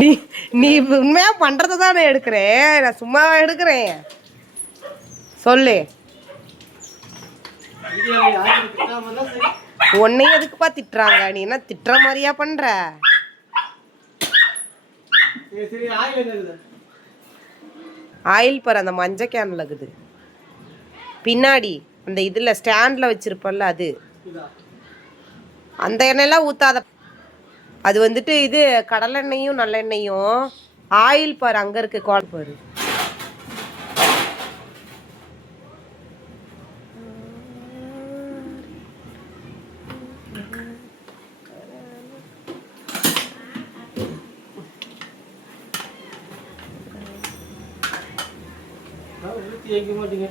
நீ நீ உண்மையா பண்றதை தானே எடுக்கிறேன். நான் சும்மாவா எடுக்கிறேன். சொல்லு. உன்னையும் எதுக்குப்பா திட்டுறாங்க? நீ என்ன திட்டுற மாதிரியா பண்ற? ஆயில் என்ன பாரு அந்த மஞ்ச கேன்ல இருக்குது பின்னாடி அந்த இதுல ஸ்டாண்ட்ல வச்சிருப்பல்ல அது. அந்த எண்ணெயெல்லாம் ஊத்தாத அது வந்துட்டு இது கடலெண்ணெயும் நல்லெண்ணெயும். ஆயில் பாரு அங்க இருக்கு கோல் பாரு. ஊற்றி வைக்க மாட்டீங்க.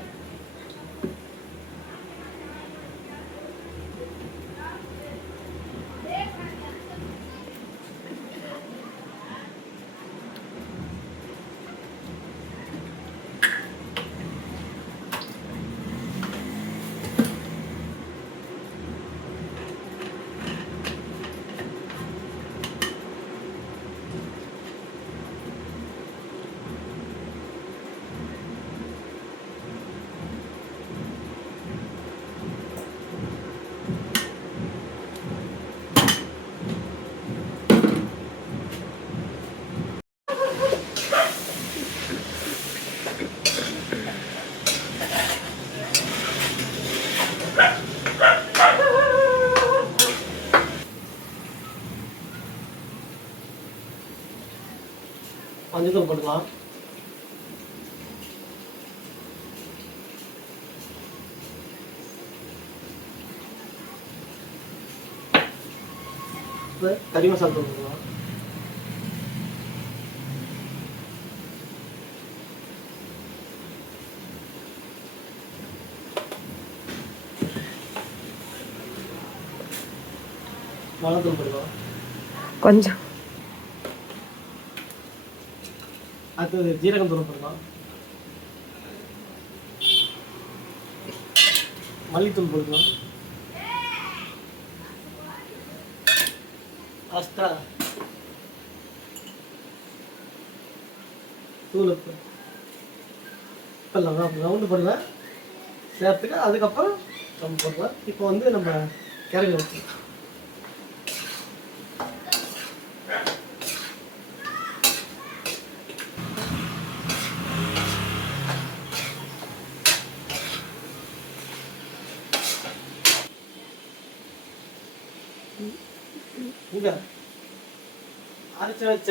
மஞ்சள் போட்டுக்கலாம் கறி மசாலா தூள் போட்டுக்கலாம் மிளகாத்தூள் போட்டுக்கலாம் கொஞ்சம். அடுத்தது ஜீரகம் தூள் போடலாம். மல்லித்தூள் போட்டுக்கலாம் அஸ்தா தூள் உப்பு இப்போ ரவுண்டு பண்ணுவேன் சேர்த்துட்டு அதுக்கப்புறம் நம்ம போடுவேன் இப்போ வந்து நம்ம கிழங்கு வச்சுக்கலாம் இங்க அரைச்சு வச்ச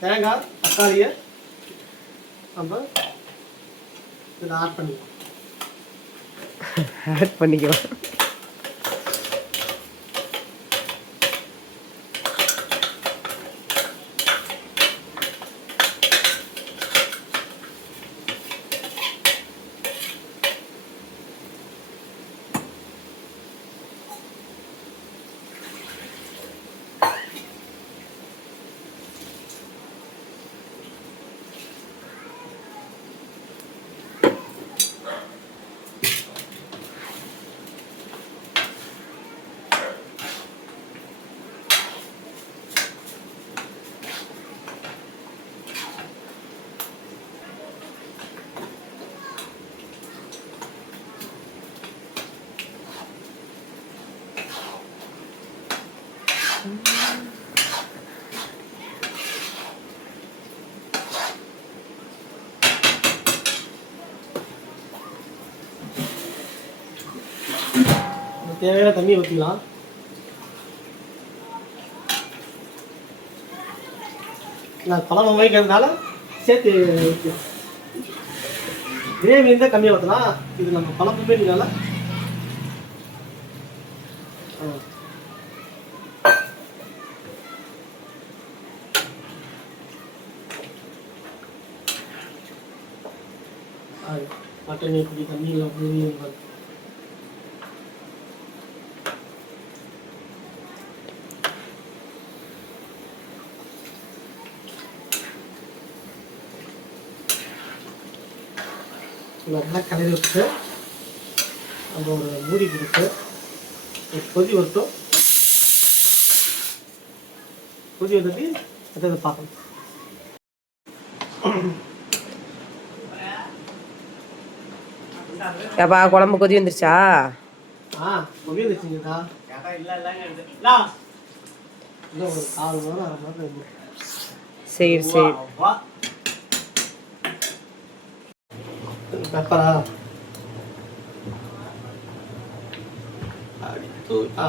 தேங்காய் தக்காளியை நம்ம இதில் ஆட் பண்ணிக்கலாம். ஆட் பண்ணிக்கலாம். தேவையான தண்ணி ஊற்றிக்கலாம் நான் பழம் வைக்கிறதுனால சேர்த்து ஊற்றிக்கலாம் கிரேவி இருந்தால் கம்மியாக ஊற்றலாம் இது நம்ம பழம் மீனால மட்டன் எப்படி தண்ணியில் ஊறி நல்லா கலரி விட்டு நம்ம ஒரு மூடி கொடுத்து ஒரு கொதி வரட்டும். கொதி வந்துட்டு அதை இதை பார்க்கணும் ஏப்பா குழம்பு கொதி வந்துருச்சா? ஆ கொதி வந்துச்சுங்கக்கா இன்னும் ஒரு கால் மணி நேரம் அரை மணி நேரம் இருக்கும். சரி சரி பெப்பரா அப்படி ஆ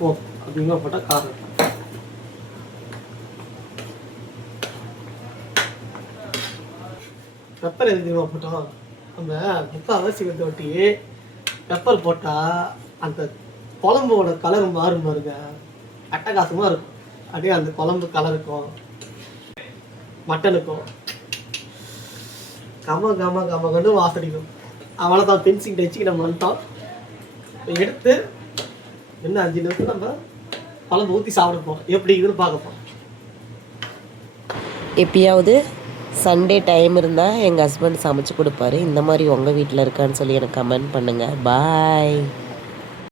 ஓ அதிகமாக போட்டால் காரம் பெப்பர் எது போட்டோம் நம்ம முக்கால்வாசி வந்து ஒட்டி பெப்பர் போட்டால் அந்த குழம்போட கலர் மாறும் பாருங்க அட்டகாசமாக இருக்கும் அப்படியே அந்த குழம்பு கலருக்கும் மட்டனுக்கும் கம கம கம கண்டு வாசடிக்கும் அவ்வளோதான் பென்சிங் டச்சு நம்ம வந்துட்டோம். எடுத்து இன்னும் அஞ்சு நிமிஷம் நம்ம குழம்பு ஊற்றி சாப்பிட போகிறோம் எப்படி இருக்குன்னு பார்க்க போகிறோம் எப்பயாவது சண்டே டைம் இருந்தால் எங்கள் ஹஸ்பண்ட் சமைச்சு கொடுப்பாரு. இந்த மாதிரி உங்கள் வீட்டில் இருக்கான்னு சொல்லி எனக்கு கமெண்ட் பண்ணுங்கள் பாய்